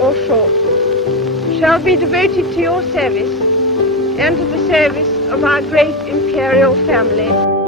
or short, shall be devoted to your service and to the service of our great imperial family.